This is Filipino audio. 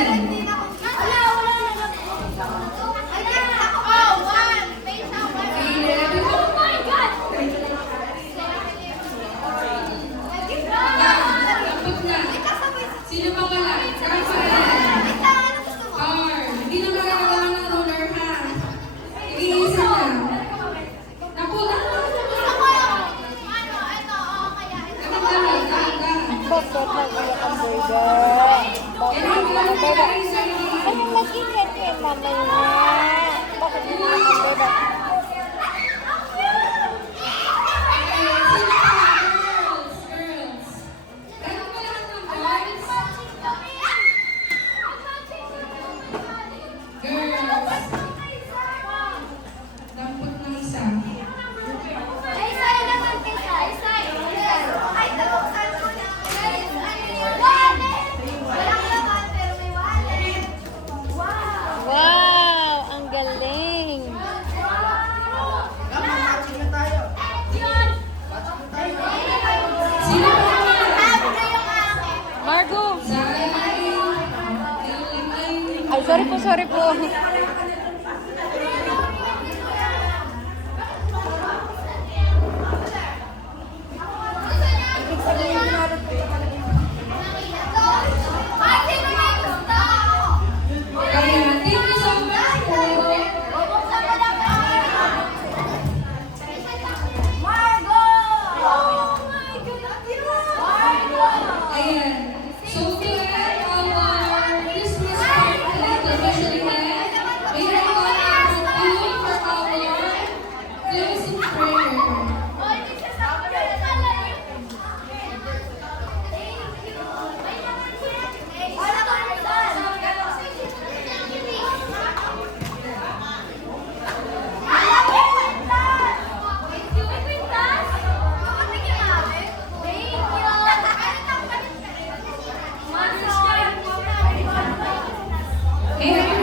Ayan. Sino pa wala? Power. Hindi na magagawa ng roller ha. Iisa na. Naku, Bakit nag-iyak ang burger? Bakit nag-iyak ang burger? Ano mag-iyak kay mama niya? Bakit nag-iyak ang burger? dampot ng isa. Wow! Ang galing! Sino pa naman? Margo! Sayang. Ay, sorry po, sorry po. Ayan, thank you so much po. Ayan. So to end our Christmas party tradition event, we are going to do for our closing prayer. May